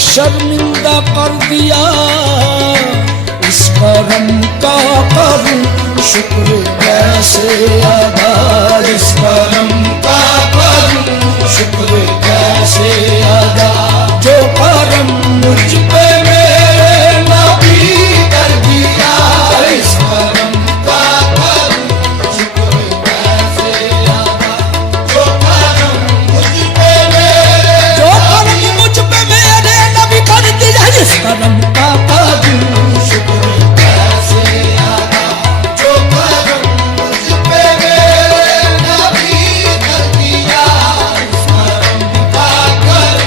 शर्मिंदा कर दिया, इस करम का करूं शुक्र कैसे अदा, इस करम का करूं शुक्र कैसे अदा। जो करम मुझ पे मेरे नबी कर दिया, इस करम का करूं शुक्र कैसे अदा। जो करम मुझ पे मेरे नबी कर दिया, इस करम का करूं शुक्र कैसे अदा। जो करम मुझ पे मेरे नबी कर दिया, इस करम का करूं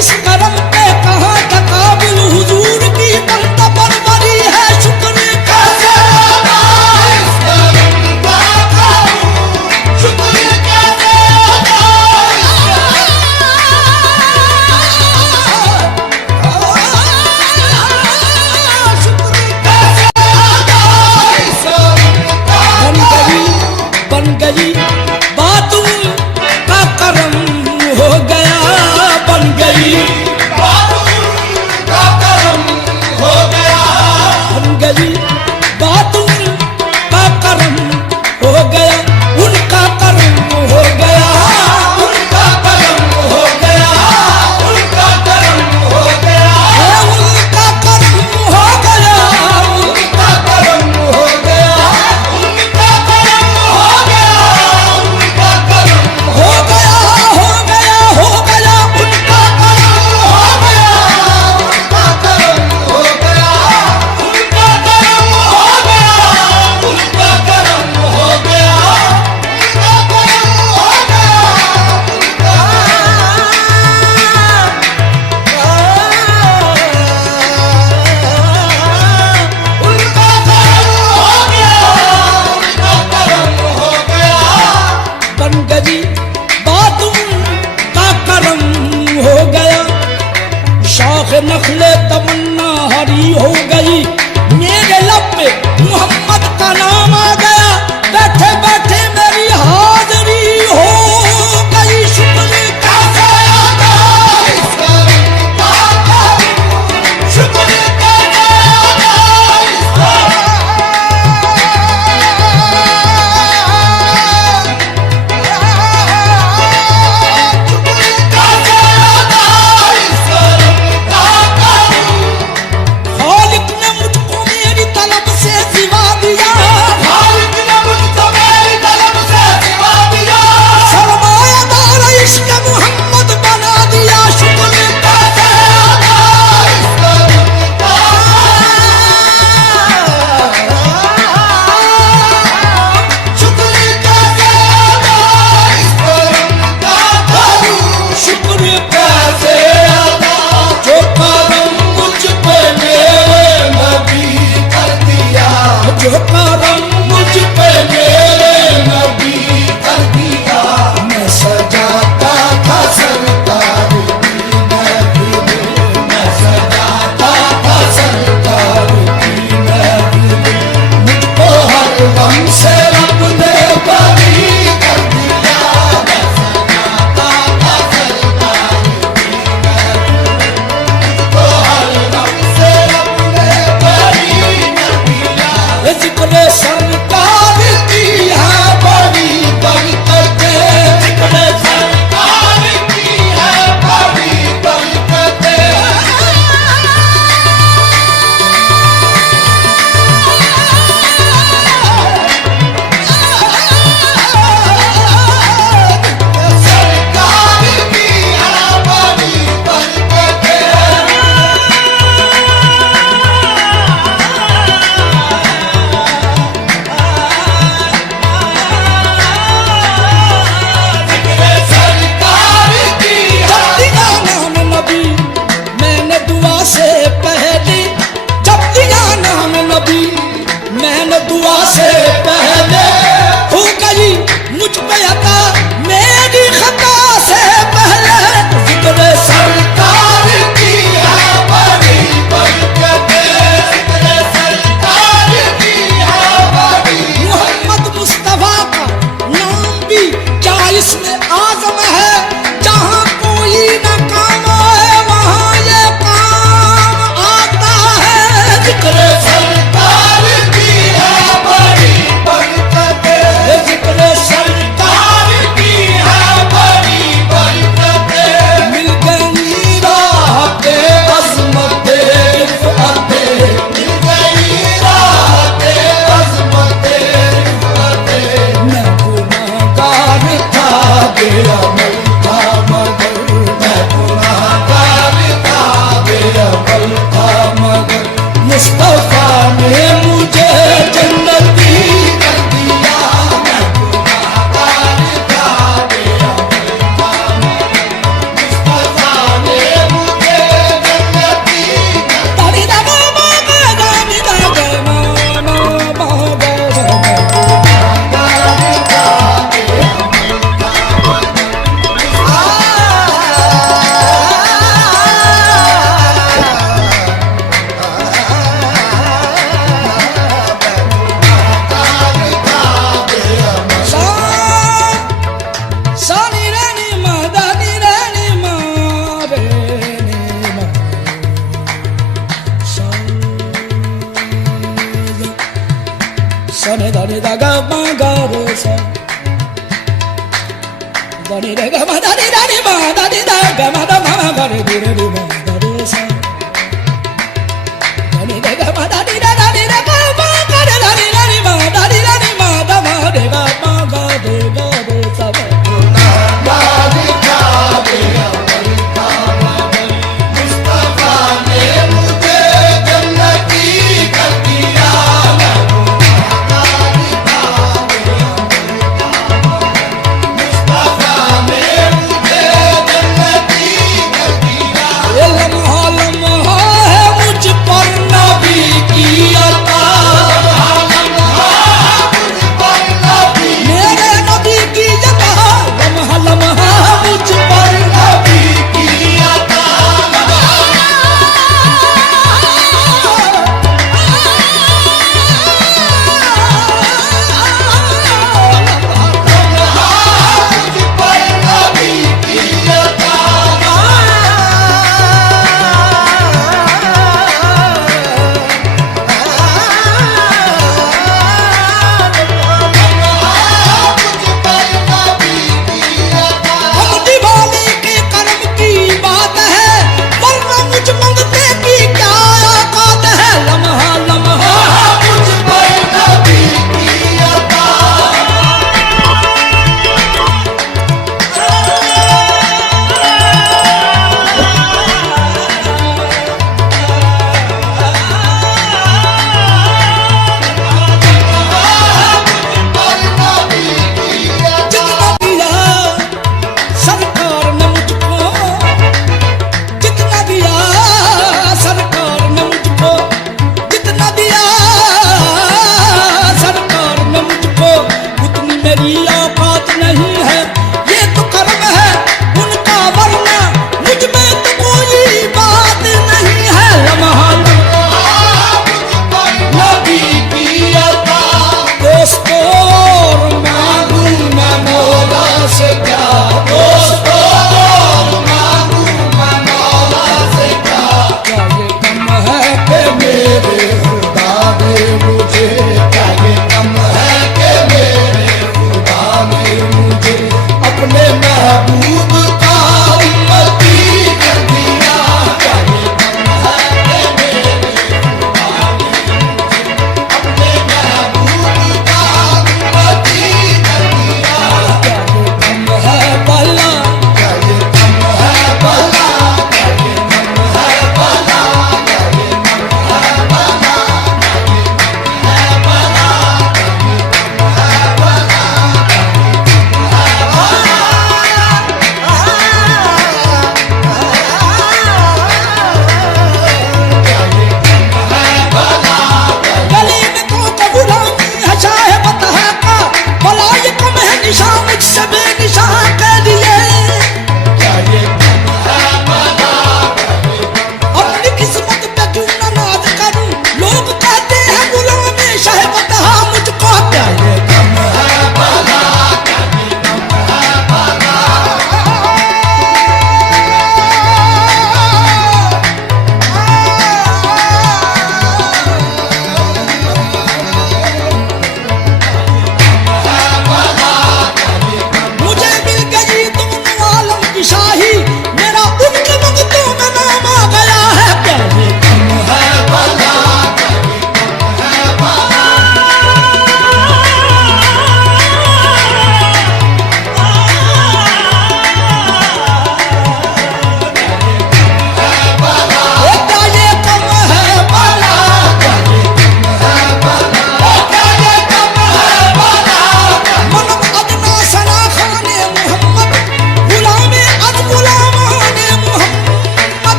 इस करम पे कहाँ था काबिल हुजूर की आंखें नखले तमन्ना हरी हो गई, मेरे लब पे मोहम्मद का नाम आ गया, बैठे बैठे मेरी हाजिरी हो गई। शुक्र कैसे अदा इस करम का करूं, शुक्र कैसे अदा इस खालिक ने मुझको मेरी तलब से सिवा दिया, खालिक ने मुझको मेरी तलब से सिवा दिया, सरमायादार इश्क मोहम्मद बना दिया। शुक्र कैसे अदा इस करम का, शुक्र कैसे अदा इस करम का करूं, शुक्र कैसे अदा जो करम मुझ पे मेरे नबी कर दिया, जो करम मुझ पे मेरे नबी कर दिया। मैं सजाता था सरकार की महफिल, मैं सजाता था सरकार की महफिल, मुझको हर गम से रब ने बरी कर दिया। मैं सजाता था सरकार की महफिल, मुझको हर गम से रब ने बरी कर दिया। ये जिक्र सरकार की है बड़ी बरकतें, जिक्र सरकार की है बड़ी बरकतें। सरकार की है बड़ी बरकतें। सरकार की जब दिया नाम नबी मैंने दुआ से पहले, जब दिया नाम नबी मैंने दुआ से पहले, हो गई मुझ पे अता मेरी खता से पहले। जिक्र सरकार की है बड़ी बरकतें, जिक्र सरकार की है बड़ी। मोहम्मद मुस्तफा का नाम भी क्या इसमें आजम है, जहाँ कोई न काम आए वहाँ ये काम आता है। जिक्र सरकार की है बड़ी बरकतें, जिक्र सरकार की है बड़ी बरकतें। मिल गई राहते अज़मते रिफ़अते, मिल गई राहते अज़मते रिफ़अते। मैं गुनाहगार था बेअमल था मगर, मैं गुनाहगार था बेअमल था मगर, मुस्तफा ने मुझे जन्नती कर दिया। मैं गुनाहगार था बेअमल था मगर, मुस्तफा ने मुझे जन्नती कर दिया। Sane dani da ga ma ga re sa, dani da ga ma dani dani ma dani da ga ma da ma ga re di re di ma da re sa, dani da ga ma dani da dani da ga ma ga re dani dani ma dani dani ma da ma re ga ma ga re sa ma. Dani ka be amal ka magal, Mustafa ne mujhe jannati kar diya.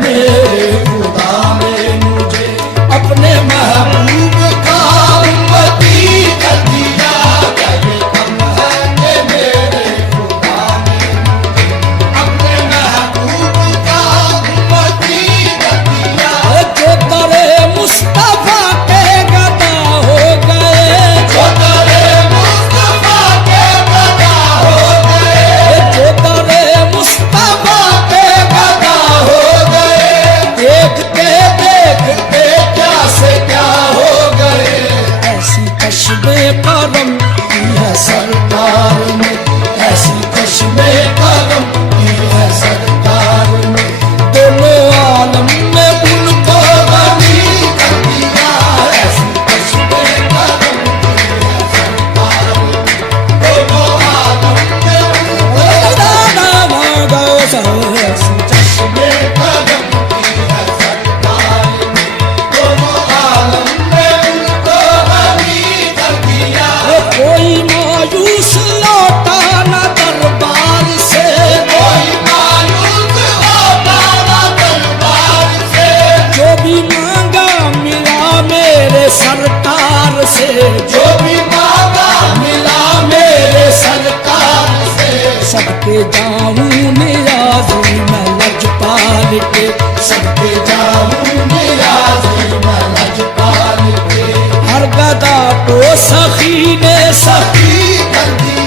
मेरे खुदा ने मुझे अपने महबूब का उम्मती कर दिया। ये कम है कि मेरे खुदा ने मुझे अपने महबूब का उम्मती कर दिया। जो करे मुस्तफा के गदा हो गए, जो करे मुस्तफा के गदा हो गए, जो करे मुस्तफा के गदा हो गए। देखते देखते क्या से क्या हो गए। ऐसी कश्मे करम की है सरकार ने, ऐसी कश्मे करम की है सरकार ने। दोनों आलम में उनको गनी कर दिया। ऐसी कश्मे करम की है सरकार ने, दोनों आलम में उनको ऐसी कश्मे करम की है सरकार ने, दोनों आलम में उनको गनी कर दिया। कोई मायूस लौटा न दरबार से, कोई मायूस लौटा न दरबार से। जो भी मांगा मिला मेरे सरकार से, जो भी मांगा मिला मेरे सरकार से। सबके जाऊं निराज़ी मैं लजपाल के, सबके जाऊं निराज़ी मैं लजपाल के। हर गदा को सखी ने सखी कर दिया।